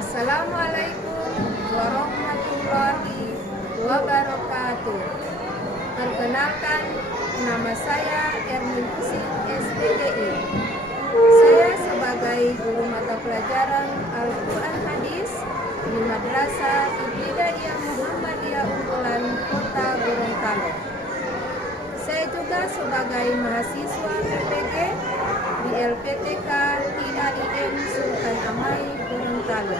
Assalamualaikum warahmatullahi wabarakatuh. Perkenalkan, nama saya Ermin Husin SPDI. Saya sebagai guru mata pelajaran Al-Quran Hadis di Madrasah Ibtidaiyah Muhammadiyah Unggulan Kota Gorontalo. Saya juga sebagai mahasiswa PPG di LPTK IAIN Sultan Amai Gorontalo,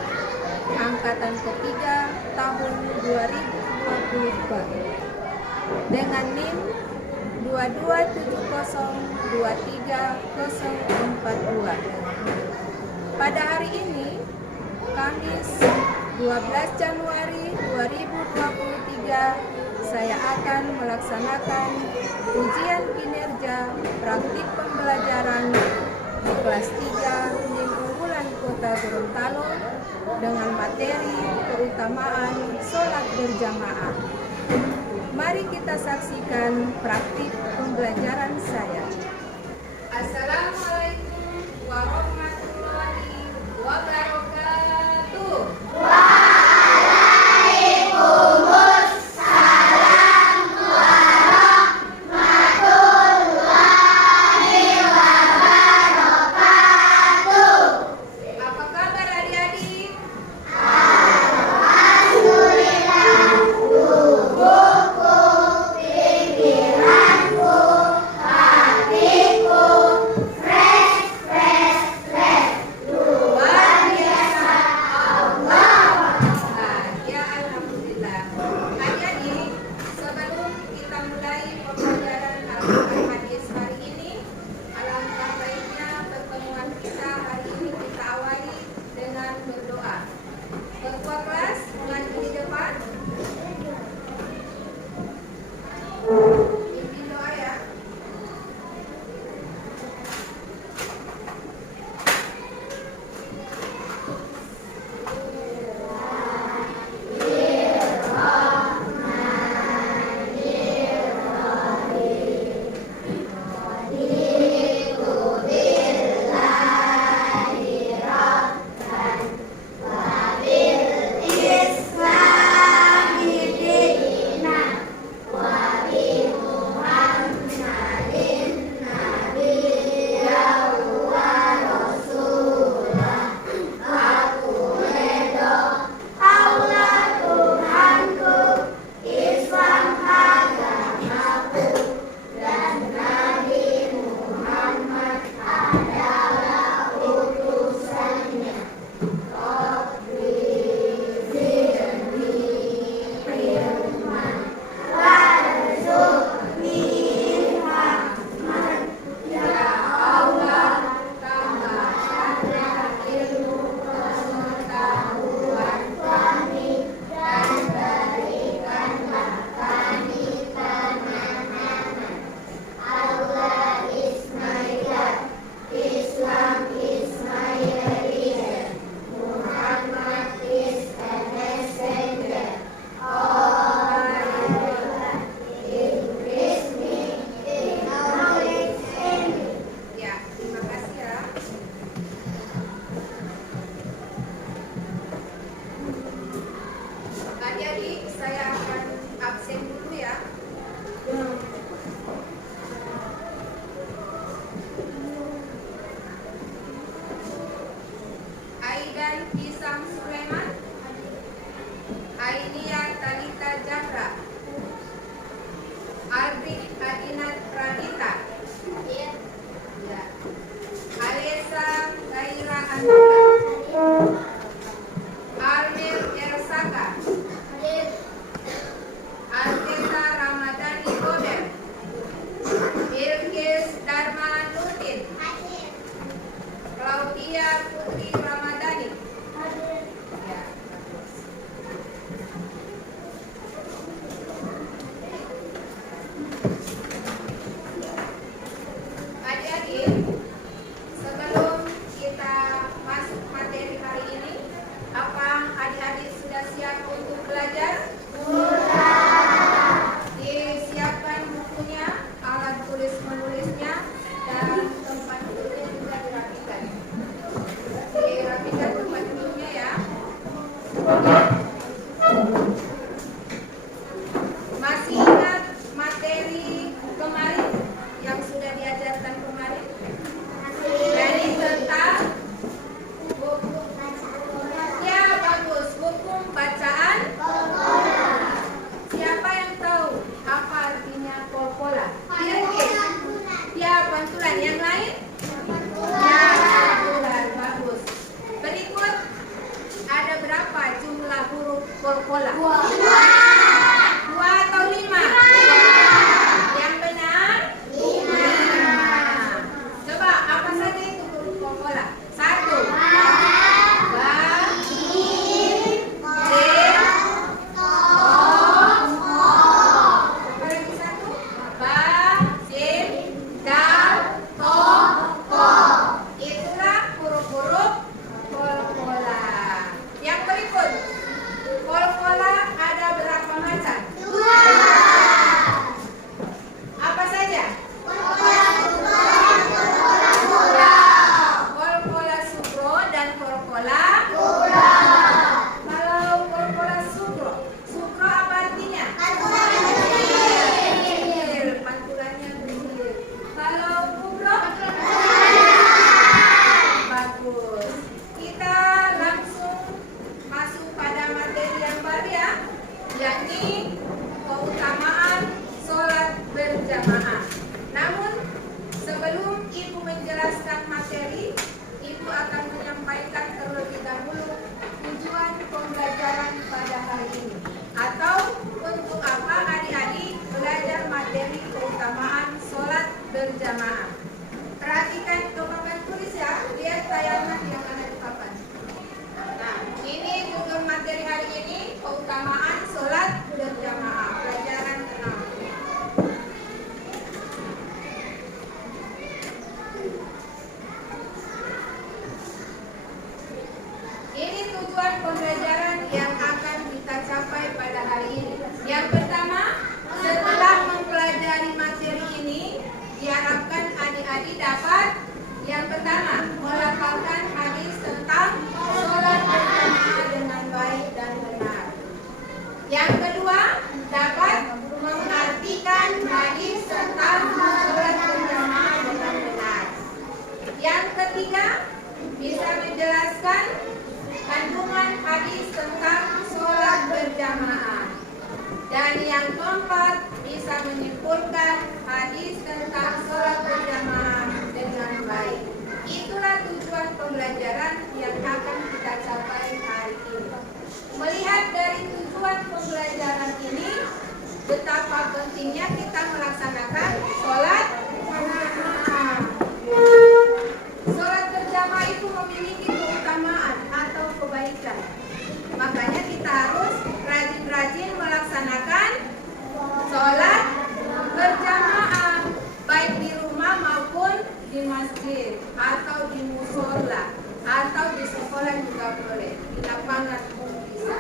angkatan ketiga tahun 2022 dengan NIM 227023042. Pada hari ini, Kamis 12 Januari 2023, saya akan melaksanakan ujian kinerja praktik pembelajaran di kelas 3 NIM Unggulan Kota Gorontalo dengan materi keutamaan sholat berjamaah. Mari kita saksikan praktik pembelajaran saya. Assalamualaikum warahmatullahi wabarakatuh. berjamaah. Perhatikan ke papan tulis ya, lihat tayangan yang ada di papan. Nah, ini tujuan materi hari ini, keutamaan sholat berjamaah, pelajaran 6. Ini tujuan pembelajaran yang akan kita capai pada hari ini. Yang pertama, setelah mempelajari materi ini, diharapkan adik-adik dapat yang pertama, melafalkan hadis tentang sholat berjamaah dengan baik dan benar. Yang kedua, dapat mengartikan hadis tentang sholat berjamaah dengan benar. Yang ketiga, bisa menjelaskan kandungan hadis tentang sholat berjamaah. Dan yang keempat, bisa menyimpulkan hadis tentang sholat berjamaah dengan baik. Itulah tujuan pembelajaran yang akan kita capai hari ini. Melihat dari tujuan pembelajaran ini, betapa pentingnya kita melaksanakan sholat berjamaah. Sholat berjamaah itu memiliki keutamaan atau kebaikan. Makanya kita harus rajin-rajin melaksanakan sholat berjamaah, baik di rumah maupun di masjid, atau di musola, atau di sekolah juga boleh, di lapangan pun bisa.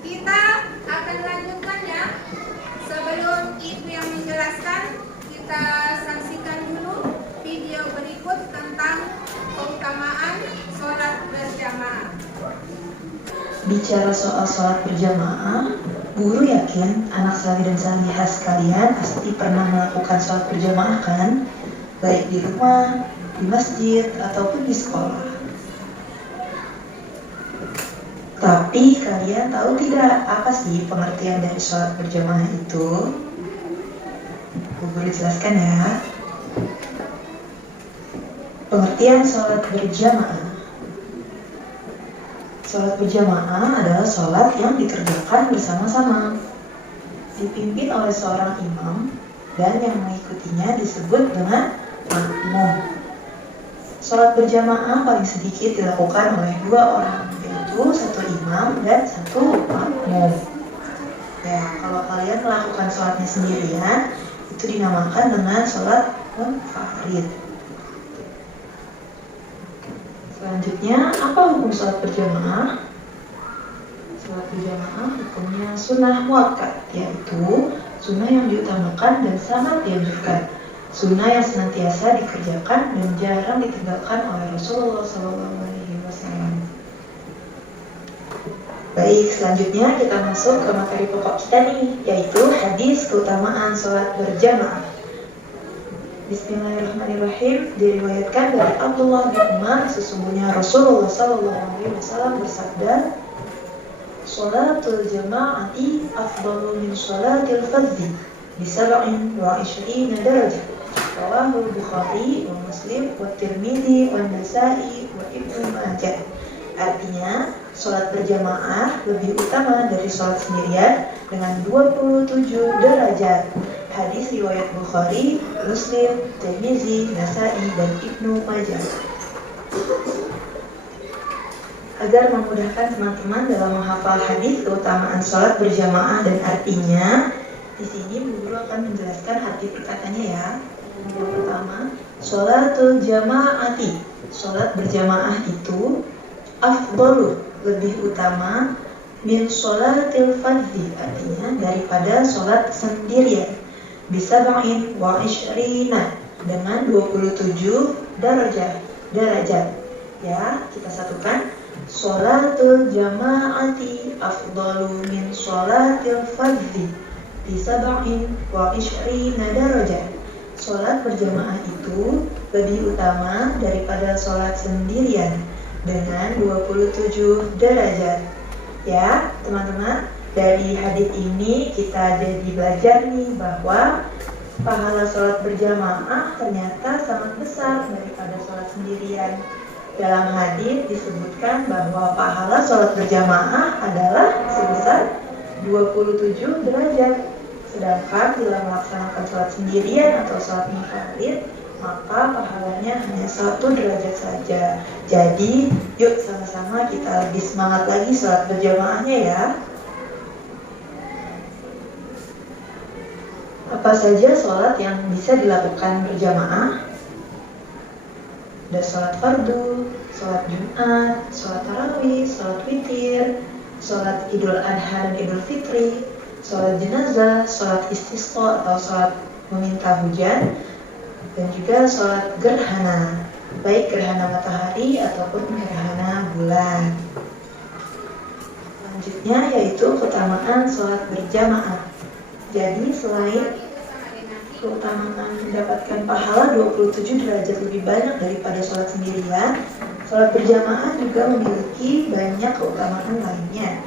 Kita akan lanjutkan ya. Sebelum ibu yang menjelaskan, kita saksikan dulu video berikut tentang keutamaan sholat berjamaah. Bicara soal sholat berjamaah, guru yakin anak salih dan salihah sekalian pasti pernah melakukan sholat berjamaah kan? Baik di rumah, di masjid, ataupun di sekolah. Tapi kalian tahu tidak apa sih pengertian dari sholat berjamaah itu? Guru jelaskan ya. Pengertian sholat berjamaah. Sholat berjamaah adalah sholat yang dikerjakan bersama-sama, dipimpin oleh seorang imam, dan yang mengikutinya disebut dengan makmum. Sholat berjamaah paling sedikit dilakukan oleh 2 orang, yaitu 1 imam dan 1 makmum. Ya, kalau kalian melakukan sholatnya sendirian, itu dinamakan dengan sholat munfarid. Selanjutnya, apa hukum sholat berjamaah? Sholat berjamaah hukumnya sunnah muakkad, yaitu sunnah yang diutamakan dan sangat dianjurkan. Sunnah yang senantiasa dikerjakan dan jarang ditinggalkan oleh Rasulullah SAW. Baik, selanjutnya kita masuk ke materi pokok kita nih, yaitu hadis keutamaan sholat berjamaah. Bismillahirrahmanirrahim. Diriwayatkan dari Abdullah bin Umar, sesungguhnya Rasulullah SAW bersabda, "Sholatul jama'ati afdalu min sholatil fardhi bi 27 darajah." Rawahu Bukhari wa Muslim wa Tirmidzi wa Nasa'i wa Ibnu Majah. Artinya, sholat berjamaah lebih utama dari sholat sendirian dengan 27 derajat. Hadis riwayat Bukhari, Muslim, Tirmidzi, Nasa'i, dan Ibnu Majah. Agar memudahkan teman-teman dalam menghafal hadis keutamaan sholat berjamaah dan artinya, di sini guru akan menjelaskan arti perkataannya ya. Yang pertama, sholatul jama'ati. Sholat berjamaah itu afdalu, lebih utama, min sholatil fardhi, artinya daripada sholat sendirian, bisa ba'in wa ishrina, dengan 27 derajat. Ya, kita satukan. Sholatul jama'ati afdalu min sholatil fardhi bisa ba'in wa ishrina derajat. Sholat berjamaah itu lebih utama daripada sholat sendirian dengan 27 derajat. Ya, teman-teman, dari hadis ini kita jadi belajar nih bahwa pahala sholat berjamaah ternyata sangat besar daripada sholat sendirian. Dalam hadis disebutkan bahwa pahala sholat berjamaah adalah sebesar 27 derajat. Sedangkan bila melaksanakan sholat sendirian atau sholat munfarid, maka pahalanya hanya 1 derajat saja. Jadi, yuk sama-sama kita lebih semangat lagi sholat berjamaahnya ya. Apa saja sholat yang bisa dilakukan berjamaah? Ada sholat fardu, sholat Jumat, sholat tarawih, sholat witir, sholat Idul Adha dan Idul Fitri, sholat jenazah, sholat istisqa atau sholat meminta hujan, dan juga sholat gerhana, baik gerhana matahari ataupun gerhana bulan. Selanjutnya yaitu keutamaan sholat berjamaah. Jadi selain keutamaan mendapatkan pahala 27 derajat lebih banyak daripada sholat sendirian, sholat berjamaah juga memiliki banyak keutamaan lainnya.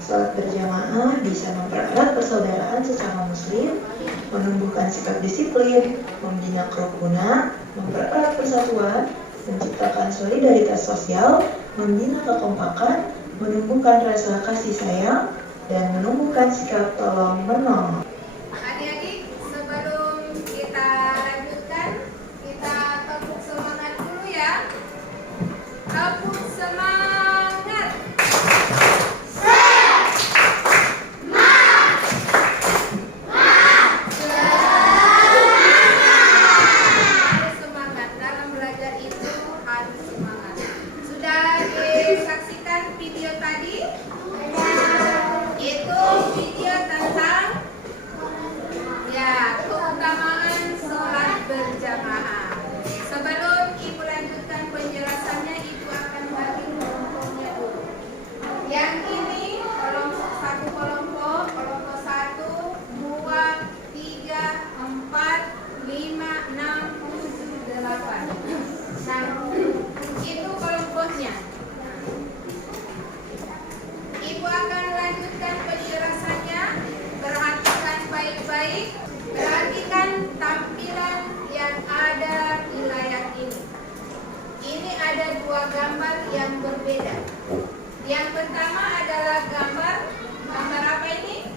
Sholat berjamaah bisa mempererat persaudaraan sesama muslim, menumbuhkan sikap disiplin, membina kerukunan, mempererat persatuan, menciptakan solidaritas sosial, membina kekompakan, menumbuhkan rasa kasih sayang, dan menumbuhkan sikap tolong menolong. Adik-adik, sebelum kita lanjutkan, kita tepuk semangat dulu ya. Tepuk semangat. Harus semangat. Dalam belajar itu harus semangat. Sudah disaksikan video tadi? Itu video tentang keutamaan sholat berjamaah. Sebelum Ibu lanjutkan penjelasannya, Ibu akan bagi kelompoknya dulu. Yang ini kelompok 1 kelompok 1, 2, 3, 4, 5, 6, 7, 8. Nah, itu kelompoknya. Ibu akan lanjutkan penjelasannya. Perhatikan baik-baik. Perhatikan tampilan yang ada di layar ini. Ini ada 2 gambar yang berbeda. Yang pertama adalah gambar apa ini?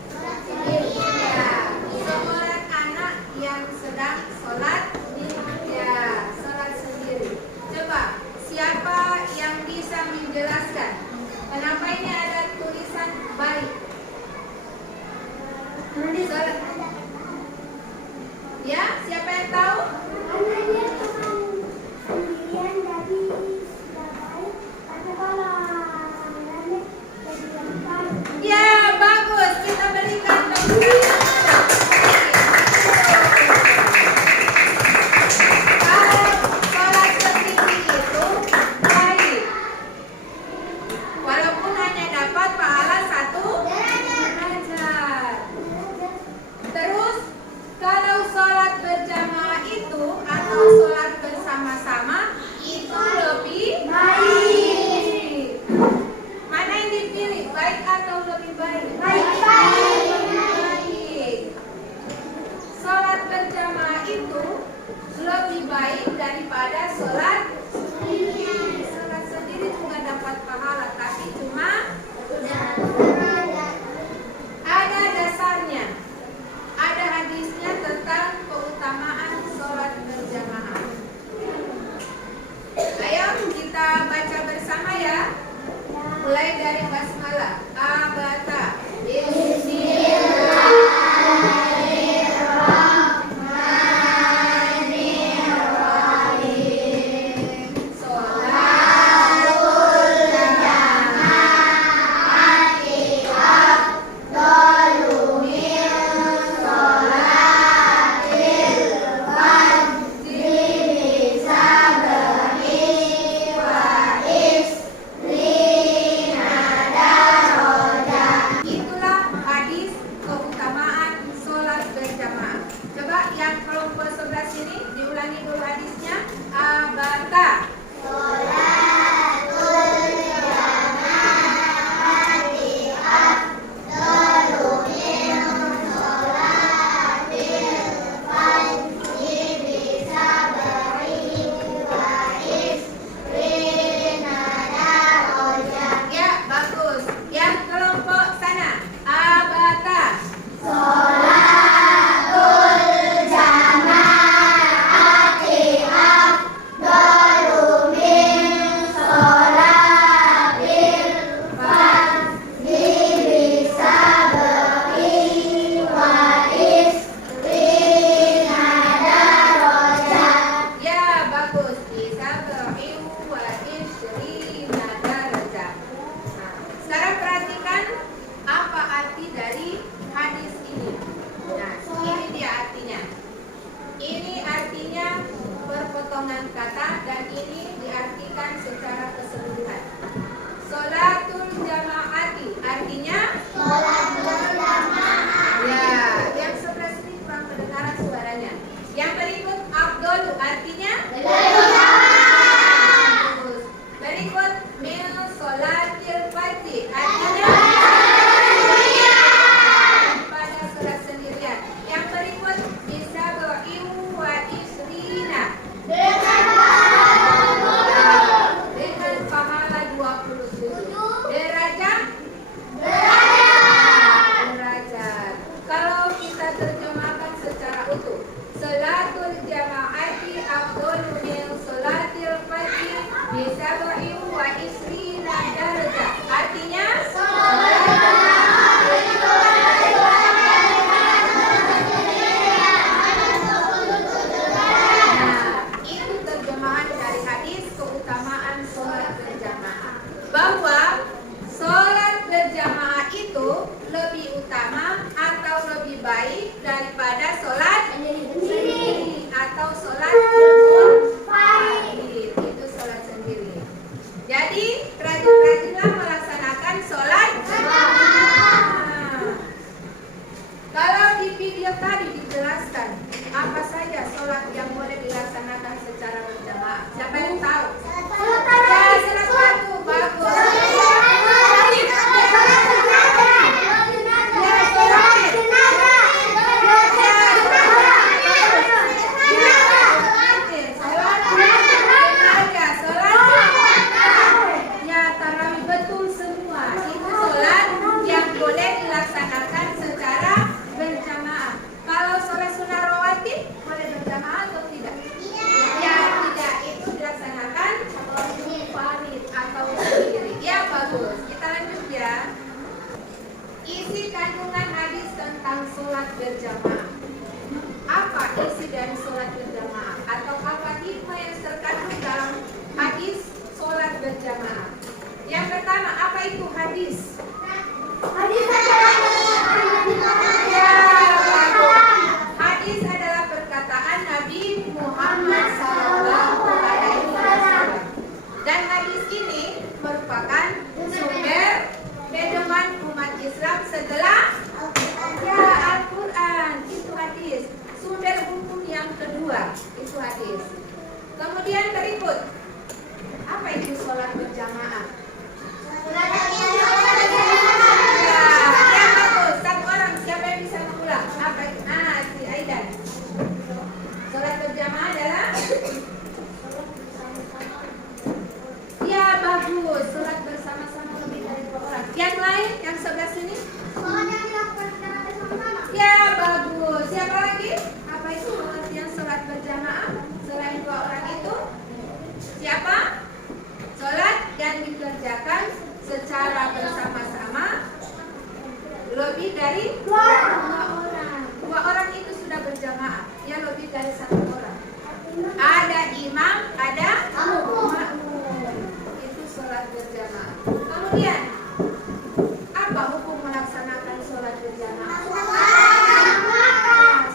Ya, seorang anak yang sedang sholat, sholat sendiri. Coba, siapa yang bisa menjelaskan kenapa ini ada tulisan baik? Ya, siapa yang tahu? Ya, bagus. Kita berikan tepuk tangan. Kalau sholat sendiri itu baik, walaupun hanya dapat pahala 1 derajat. Terus kalau sholat berjamaah lebih utama atau lebih baik daripada sholat sendiri atau sholat munfarid. Itu sholat sendiri. Jadi rajin-rajinlah melaksanakan sholat jamaah. Kalau di video tadi dijelaskan apa saja sholat yang boleh dilaksanakan secara berjamaah. Siapa yang tahu? Ya, silakan tuh, bagus. Berjamaah. Apa isi dari sholat berjamaah atau apa hikmah yang terkandung dalam hadis sholat berjamaah? Yang pertama, apa itu hadis? Hadis adalah hadis adalah perkataan Nabi Muhammad SAW. Dan hadis ini merupakan sumber pedoman umat Islam setelah Al-Quran. Itu hadis. Sumber hukum yang kedua itu hadis. Kemudian berikut, apa itu sholat berjamaah? Ya bagus. Satu orang, siapa yang bisa mengulang? Apa itu? Si Aidan. Sholat berjamaah adalah ya bagus. Sholat bersama-sama lebih dari 2 orang. Yang lain, yang sebelah sini? Ya bagus. Siapa lagi? Apa itu pengertian sholat berjamaah selain 2 orang itu? Siapa? Sholat yang dikerjakan secara bersama-sama lebih dari 2 orang. 2 orang itu sudah berjamaah. Ya lebih dari 1 orang. Ada imam, ada makmum. Itu sholat berjamaah. Kemudian apa hukum melaksanakan sholat berjamaah?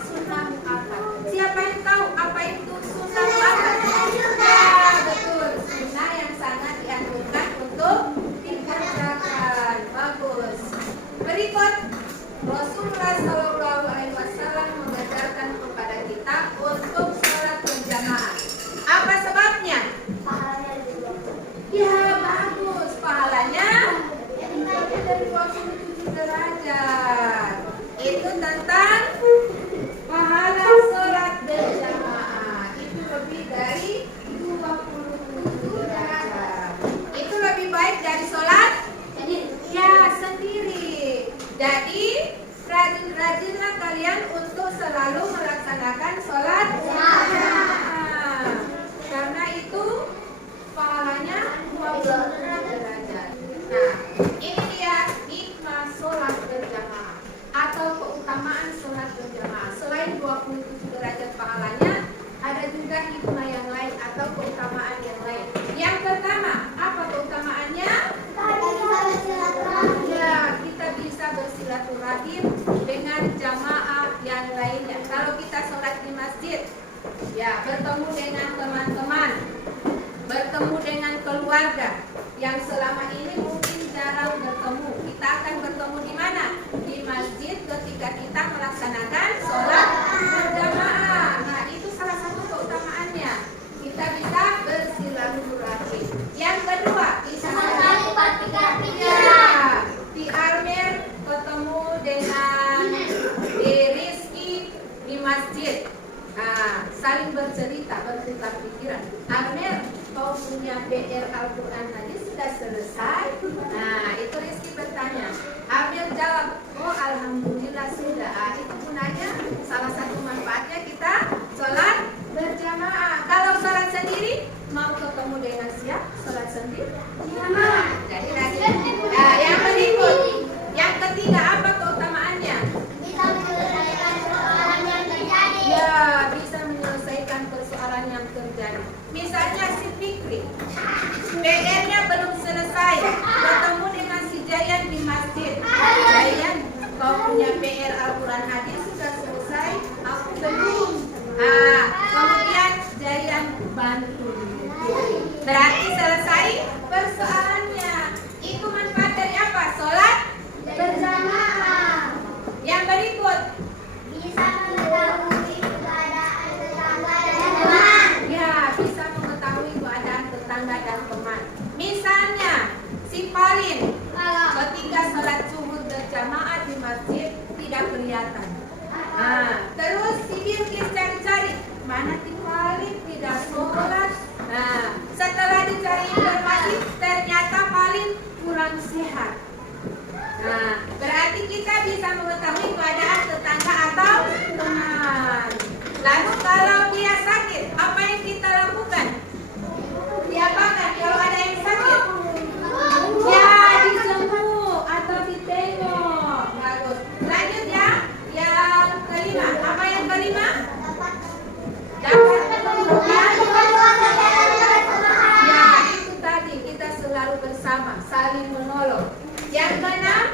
Sunnah muakkad. Siapa yang tahu apa itu sunnah muakkad? Ya betul, sunnah yang sangat dianjurkan untuk dikerjakan. Bagus. Berikut, Rasulullah SAW mengajarkan kepada kita untuk sholat berjamaah. Apa sebabnya? Ya bagus, pahalanya dari 27 derajat. Itu tentang pahala sholat berjamaah. Itu lebih dari 27 derajat. Itu lebih baik dari sholat ya sendiri. Jadi rajin-rajinlah kalian untuk selalu melaksanakan sholat jamaah. Karena itu pahalanya 26 derajat. Nah, ini dia hikmah sholat berjamaah atau keutamaan sholat berjamaah. Selain 27 derajat pahalanya, ada juga hikmah yang lain atau keutamaan yang lain. Yang pertama, apa keutamaannya? Ya, kita bisa bersilaturahim dengan jamaah yang lainnya. Kalau kita sholat di masjid, ya bertemu dengan teman-teman, bertemu dengan keluarga yang selama ini mungkin jarang bertemu. Kita akan bertemu di mana? Di masjid ketika kita melaksanakan sholat berjamaah. Nah, itu salah satu keutamaannya. Kita bisa bersilaturahim. Yang kedua, bisa di Armer ketemu dengan di Rizky di masjid. Nah, saling bercerita, bertukar pikiran. Armer, kau punya PR Al-Quran tadi sudah selesai? Nah, itu Rizky bertanya. Armer jawab, oh alhamdulillah sudah. Itu gunanya, salah satu manfaatnya kita sholat berjamaah. Kalau sholat sendiri, mau ketemu dengan siapa? Sholat sendiri? Jadi nanti. Nah, yang berikut, yang ketiga apa keutamaannya? Ya, bisa menyelesaikan persoalan yang terjadi. Misalnya si Fikri, PR-nya belum selesai, ketemu dengan si Jayan di masjid. Jayan, kelihatan. Nah, terus si Bilqis cari-cari, mana paling tidak sholat. Nah, setelah dicari informasi, ternyata paling kurang sehat. Nah, berarti kita bisa mengetahui keadaan tetangga atau teman. Lalu kalau dia sakit, apa yang kita lakukan? Diapakan kalau ada yang sakit? Ya, dijenguk atau ditengok. Bagus. Lanjut ya. Yang kelima. Apa yang kelima? Dapat menemukan. Ya, itu tadi kita selalu bersama, saling menolong. Yang keenam,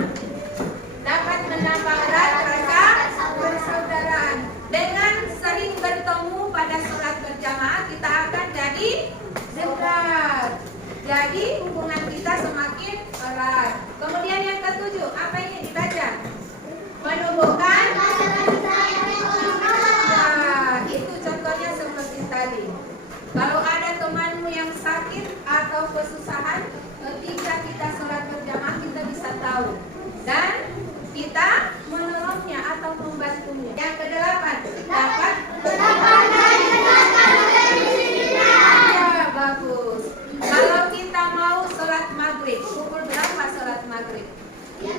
dapat menambah erat rasa persaudaraan. Dengan sering bertemu pada sholat berjamaah, kita akan jadi dekat. Jadi hubungan kita semakin erat. Kemudian yang ketujuh, apa ini dibaca? Menumbuhkan. Nah, itu contohnya seperti tadi. Kalau ada temanmu yang sakit atau kesusahan, ketika kita sholat berjamaah kita bisa tahu dan kita menolongnya atau membantunya. Yang kedelapan, dapat ya, bagus. Kalau kita mau sholat maghrib, pukul berapa sholat maghrib? 6.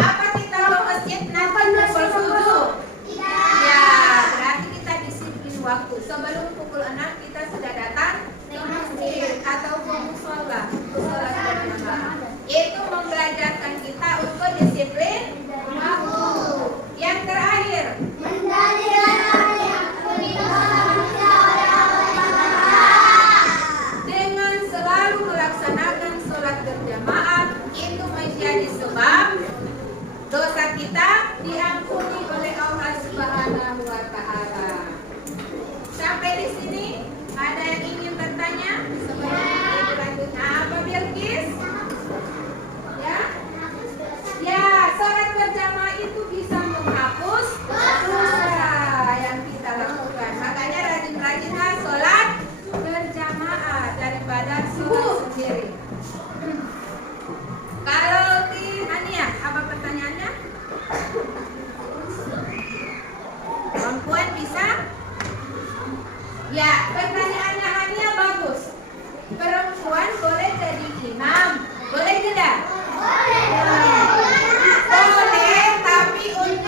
Apa kita mau masjid nanti pukul 7? Ya, berarti kita disiplin waktu. Sebelum pukul 6 kita sudah datang ke masjid atau ke musola, sholat berjamaah. Itu membelajarkan kita untuk disiplin waktu. Yang terakhir, dengan selalu melaksanakan sholat berjamaah itu menjadi sebab dosa kita diampuni oleh Allah Subhanahu wa Ta'ala. Sampai di sini ada yang ingin bertanya sebelum kita lanjut? Apa Bilqis? Ya, sholat berjamaah itu bisa menghapus dosa yang kita lakukan. Makanya rajin-rajinlah sholat berjamaah daripada sholat sendiri. Kalau di Hania, apa pertanyaannya? Perempuan bisa? Ya, pertanyaannya Hania bagus. Perempuan boleh jadi imam, boleh tidak? Boleh, tapi untuk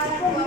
orang tua